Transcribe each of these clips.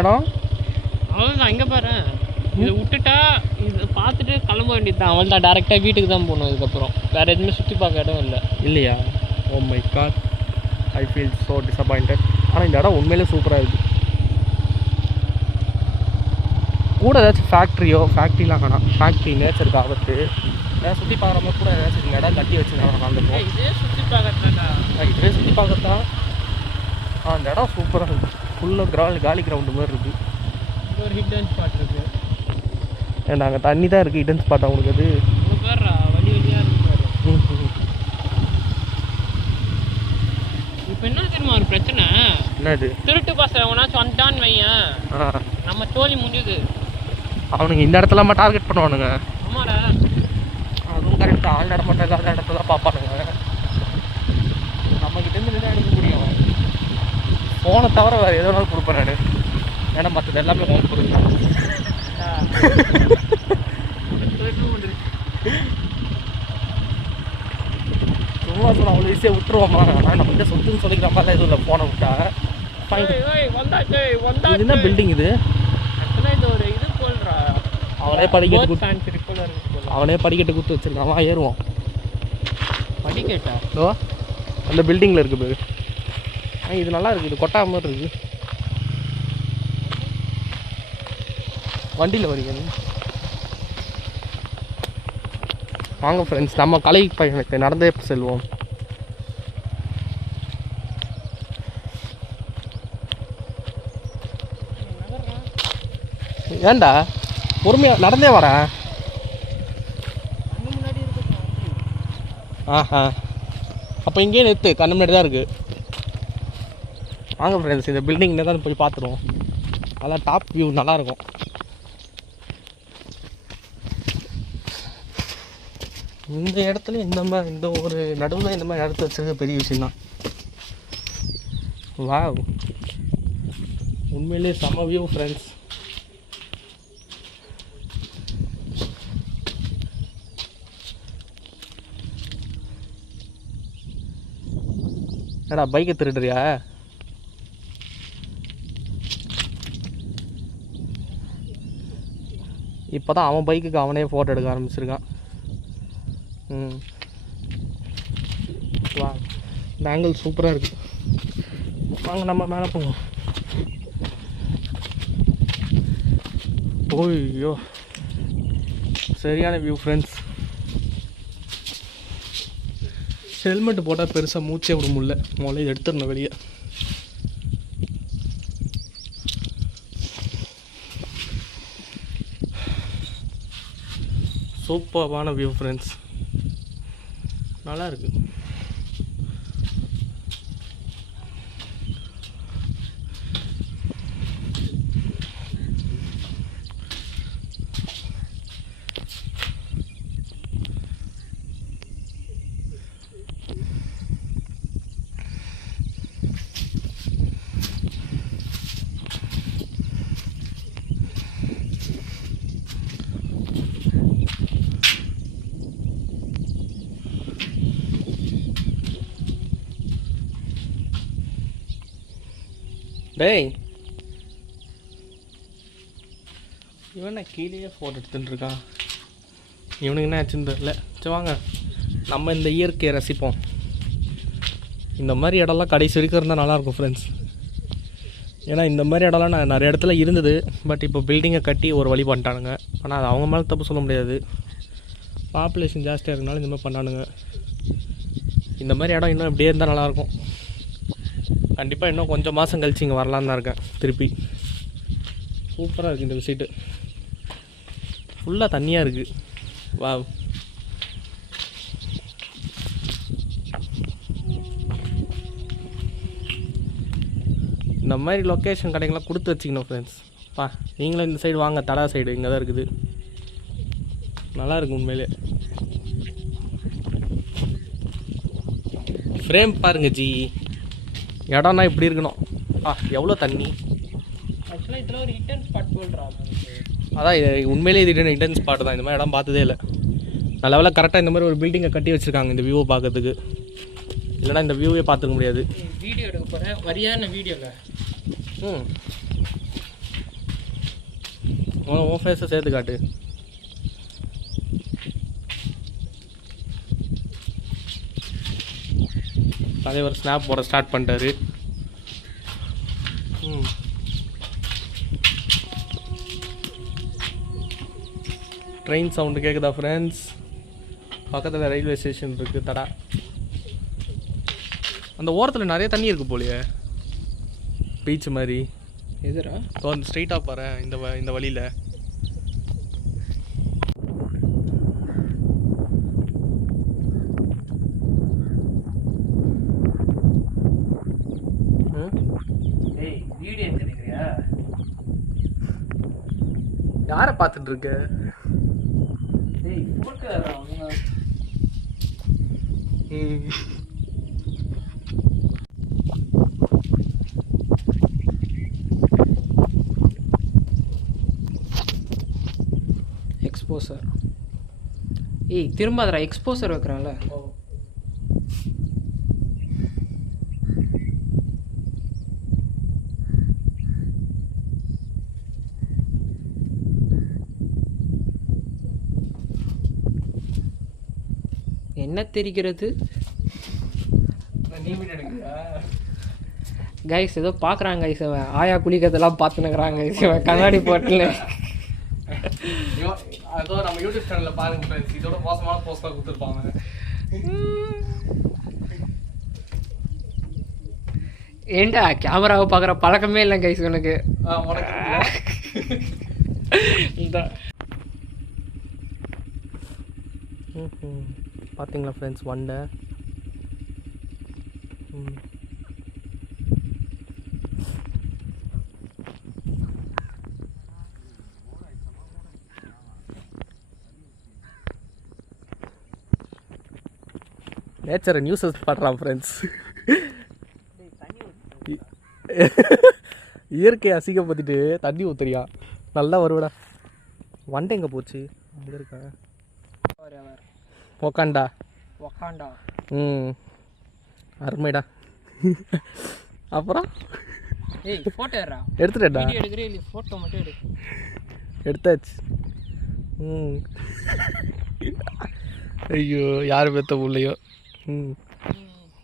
இடம் அவ்வளோதான். இங்கே பாரு, இதை விட்டுட்டா இது பார்த்துட்டு கிளம்ப வேண்டியது தான். அவள் தான் டேரெக்டாக வீட்டுக்கு தான் போகணும். இதுக்கப்புறம் வேறு எதுவுமே சுற்றி பார்க்க இடம் இல்லை. இல்லையா? Oh my God, I feel so disappointed. ஆனால் இந்த இடம் உண்மையிலே சூப்பராக இருக்குது. கூட ஏதாச்சும் ஃபேக்ட்ரிலாம் வேணாம். ஃபேக்ட்ரி நேச்சருக்கு ஆபத்து. ஏதாவது சுற்றி பார்க்குற மாதிரி கூட ஏதாச்சும் இடம் கட்டி வச்சுருக்காங்க. அந்த இதே சுற்றி பார்க்கறதுக்கா? இதே சுற்றி பார்க்கத்தான். அந்த இடம் சூப்பராக இருக்குது. ஃபுல்லாக காலி கிரவுண்டு மாதிரி இருக்குது. ஒரு ஹிடன் ஸ்பாட் இருக்குது. ஏன்னா அங்கே தண்ணி தான் இருக்குது. ஹிடன் ஸ்பாட் அவங்களுக்கு அது பேர் வழி வழியாக இருக்காரு. இப்போ என்ன தெரியுமா ஒரு பிரச்சனை? என்னது? திருட்டு பஸ் எவனாச்சும் வந்துட்டான்னு வையன், நம்ம தோழி முடியுது. அவனுங்க இந்த இடத்துல நம்ம டார்கெட் பண்ணுவானுங்க. ஆமாடா, அதுவும் கரெக்டாக. ஆள் நட மட்டும் இல்லாத இடத்துல தான் பார்ப்பானுங்க. நம்மக்கிட்டேருந்து நின்று எடுக்க முடியும். ஃபோனை தவிர வேறு எது வேணாலும் கொடுப்பேன் நான். ஏன்னா மற்றது எல்லாமே ஃபோன் கொடுக்குறேன். சும்மா சொல்ல அவ்வளோ ஈஸியாக விட்டுருவோமா? ஆனால் நம்ம கிட்ட சொத்துன்னு சொல்லிக்கிற மாதிரிலாம் எதுவும் இல்லை. ஃபோனை விட்டா என்ன பில்டிங் இது? இது ஒரு இது போல்றா. அவனே படிக்கட்டு குத்து வச்சிருக்கான். ஏறுவோம். படிக்கட்டா? ஓ, அந்த பில்டிங்கில் இருக்குது பேர். இது நல்லா இருக்குது. இது கொட்டா மாதிரி இருக்குது. வண்டியில் வரீங்க? வாங்க ஃப்ரெண்ட்ஸ், நம்ம கலை பயணத்தை நடந்தே செல்வோம். ஏண்டா பொறுமையாக நடந்தே வரேன். ஆஹா, அப்போ இங்கேயே நிறுத்து. கண்ணு முன்னாடி தான் இருக்குது. வாங்க ஃப்ரெண்ட்ஸ், இந்த பில்டிங்கில் தான் போய் பார்த்துருவோம். அதான் டாப் வியூ நல்லாயிருக்கும். இந்த இடத்துல இந்த ஒரு நடுவில் இந்த மாதிரி இடத்த வச்சுருக்க பெரிய விஷயந்தான். வாவ், உண்மையிலே செம வியூ ஃப்ரெண்ட்ஸ். ஏடா பைக்கை திருடுறியா? இப்போ தான் அவன் பைக்குக்கு அவனே ஃபோட்டோ எடுக்க ஆரம்பிச்சிருக்கான். வா, இந்த ஆங்கிள் சூப்பராக இருக்குது. வாங்க நம்ம மேலே போவோம். ஓய்யோ, சரியான வியூ ஃப்ரெண்ட்ஸ். ஹெல்மெட்டு போட்டால் பெருசாக மூச்சே விட முடியல. முதல்ல இது எடுத்துடணும் வெளியே. சூப்பரான வியூ ஃப்ரெண்ட்ஸ், நல்லா இருக்கு. டேய், இவன் கீழே ஃபோட்டோ எடுத்துட்டுருக்கான். இவனுக்கு என்ன ஆச்சுன்னு தெரியல. சரி வாங்க நம்ம இந்த இயற்கையை ரசிப்போம். இந்த மாதிரி இடம்லாம் கடைசி வரைக்கும் இருந்தால் நல்லாயிருக்கும் ஃப்ரெண்ட்ஸ். ஏன்னா இந்த மாதிரி இடம்லாம் நான் நிறைய இடத்துல இருந்தது. பட் இப்போ பில்டிங்கை கட்டி ஒரு வழி பண்ணிட்டானுங்க. ஆனால் அது அவங்க மேலே தப்பு சொல்ல முடியாது. பாப்புலேஷன் ஜாஸ்தியாக இருக்கனால இந்த மாதிரி பண்ணானுங்க. இந்த மாதிரி இடம் இன்னும் இப்படியே இருந்தால் நல்லாயிருக்கும். கண்டிப்பாக இன்னும் கொஞ்சம் மாதம் கழிச்சு இங்கே வரலான்னு தான் இருக்கேன் திருப்பி. சூப்பராக இருக்குது இந்த விசிட்டு. ஃபுல்லாக தண்ணியாக இருக்குது. வா, இந்த மாதிரி லொக்கேஷன் கடைகள்லாம் கொடுத்து வச்சிக்கணும் ஃப்ரெண்ட்ஸ். நீங்களும் இந்த சைடு வாங்க. தடா சைடு இங்கே தான் இருக்குது. நல்லா இருக்கு உண்மையிலே. ஃப்ரேம் பாருங்க ஜி, இடம்னா இப்படி இருக்கணும். எவ்வளோ தண்ணி. ஆக்சுவலாக இதில் ஒரு ஹிடன் ஸ்பாட் போல்றா. அதான் உண்மையிலே இது ஹிடன் ஸ்பாட் தான். இந்த மாதிரி இடம் பார்த்ததே இல்லை. நல்ல வேலை கரெக்டாக இந்த மாதிரி ஒரு பில்டிங்கை கட்டி வச்சுருக்காங்க இந்த வியூவை பார்க்கறதுக்கு. இல்லைனா இந்த வியூவே பார்த்துக்க முடியாது. வீடியோ எடுக்க போகிறேன், வரியான வீடியோவில். உன் ஃபேஸை சேர்த்து காட்டு. தலைவர் ஸ்னாப் போட ஸ்டார்ட் பண்ணிட்டாரு. ட்ரெயின் சவுண்டு கேட்குதா ஃப்ரெண்ட்ஸ்? பக்கத்தில் ரயில்வே ஸ்டேஷன் இருக்குது. தடா அந்த ஓரத்தில் நிறைய தண்ணி இருக்குது போலையே, பீச் மாதிரி. எதுரா? அந்த ஸ்ட்ரைட்டாக பாரு, இந்த வழியில். வீடியோ எடுத்துக்கிறியா? யாரை பார்த்துட்டு இருக்க? எக்ஸ்போசர். திரும்ப அதில் எக்ஸ்போசர் வைக்கிறான்ல. என்ன தெரிகிறது கைஸ்? ஏதோ பார்க்குறாங்க கைஸ். அவன் ஆயா குளிக்கிறதெல்லாம் பார்த்துனுக்குறாங்க கைஸ். அவன் கண்ணாடி போட்டில். அதோ நம்ம யூடியூப் சேனலில் பாருங்க ஃப்ரெண்ட்ஸ், இதோட மோசமான போஸ்ட்லாம் கொடுத்துருப்பாங்க. ஏண்டா கேமராவை பார்க்குற பழக்கமே இல்லை கைஸ் உனக்கு? இந்த பார்த்தீங்களா ஃப்ரெண்ட்ஸ் வண்டை? நேச்சரை நியூஸஸ் பாடுறான் ஃப்ரெண்ட்ஸ். இயற்கையை அசிங்கப்படுத்திட்டு தண்ணி ஊற்றுறியா? நல்லா வருவடா. வண்டை எங்கே போச்சு? அங்கே இருக்கா? ஒக்காண்டா. அருமைடா. அப்புறம் ஃபோட்டோ எடுத்துட்டா? ஃபோட்டோ மட்டும் எடுத்தாச்சு. ஐயோ யார் பெற்ற பிள்ளையோ.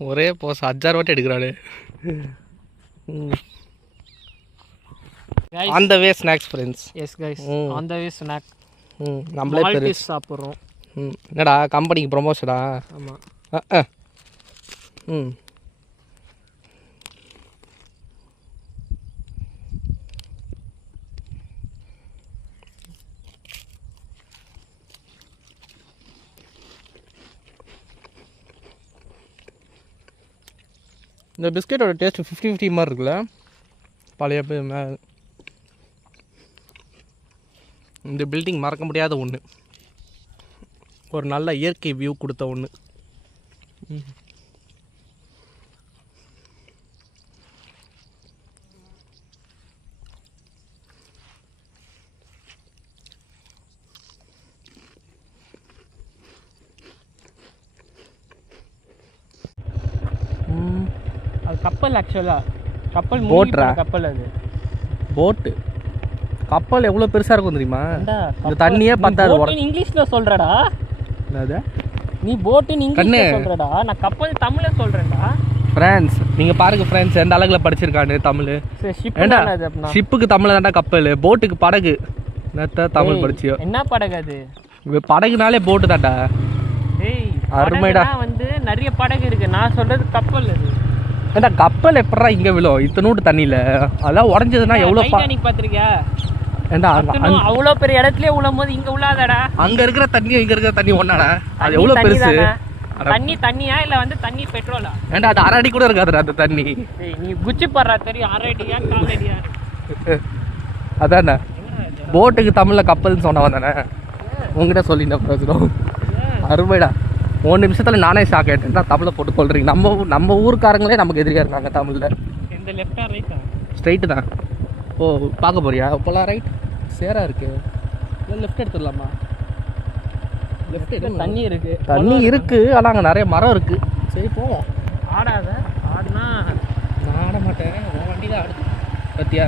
ஒரே போஸ் 1000 வாட்டி எடுக்கிறாளே. அந்த வே ஸ்நாக்ஸ் ஃப்ரெண்ட்ஸ். எஸ் கைஸ், அந்த வே ஸ்நாக். நம்மளே பெரிய சாப்பிட்றோம். என்னடா கம்பெனிக்கு ப்ரொமோஷனா? ஆமாம். இந்த பிஸ்கெட்டோட டேஸ்ட் 50-50 மாதிரி இருக்குல்ல? பழைய இந்த பில்டிங் மறக்க முடியாத ஒன்று. ஒரு நல்ல இயற்கை வியூ கொடுத்த ஒன்று. அது கப்பல். ஆக்சுவலாக கப்பல் போட்ரா? கப்பல் அது போட்டு. கப்பல் எவ்வளோ பெருசாக இருக்கும் தெரியுமா? இந்த தண்ணியே 10,000. இங்கிலீஷில் சொல்கிறடா. என்னது நீ போட்டுன்னு இங்கிலீஷில் சொல்கிறடா? நான் கப்பல் தமிழில் சொல்கிறேன்டா. ஃப்ரெண்ட்ஸ் நீங்கள் பாருங்க ஃப்ரெண்ட்ஸ், எந்த அழகில் படிச்சிருக்கானு தமிழ். ஏண்டா ஷிப்புக்கு தமிழ் தான்டா கப்பல், போட்டுக்கு படகு. என்னத்த தமிழ் படிச்சியோ? என்ன படகு அது? படகுனாலே போட்டு தான்டா. அருமைடா. வந்து நிறைய படகு இருக்கு. நான் சொல்றது கப்பல். அது ஏண்டா கப்பல் எப்படா இங்கே விழும் இத்தனூட்டு தண்ணியில்? அதெல்லாம் உடஞ்சதுன்னா எவ்வளோ பார்த்துருக்கியா? ஏண்டா அவ்வளோ பெரிய இடத்துலயே விழும் போது இங்கே விழாதடா. அங்கே இருக்கிற தண்ணி இங்கே இருக்கிற தண்ணி ஒன்னாடா? அது எவ்வளோ பெருசு? தண்ணியா இல்லை வந்து தண்ணி பெட்ரோலா? ஏண்டா அது 1/2 அடி கூட இருக்காதுடா அந்த தண்ணி. நீ குச்சி படுறா தெரியும். 1/2 அடியா 4 அடியா? அதானே போட்டுக்கு தமிழில் கப்பல்னு சொன்னவன் தானே. உங்ககிட்ட சொல்லிட்டேன் பிரச்சனை. அருமைடா. 1 நிமிஷத்தில் நானே ஷாக் ஆகிட்டேன். தமிழை போட்டு கொள்றீங்க. நம்ம ஊருக்காரங்களே நமக்கு எதிரியாக இருக்காங்க தமிழில். இந்த லெஃப்டா ரைட்டா? ஸ்ட்ரைட்டு தான். ஓ பார்க்க போறியா? இப்போலாம் ரைட் சேராக இருக்கு. இல்லை லெஃப்ட் எடுத்துடலாமா? லெஃப்ட் தண்ணி இருக்கு. தண்ணி இருக்கு, ஆனால் அங்கே நிறைய மரம் இருக்கு. சரி போவோம். ஆடாத. ஆடுனா நான் ஆட மாட்டேன். உன் வண்டி தான் ஆடுது பத்தியா?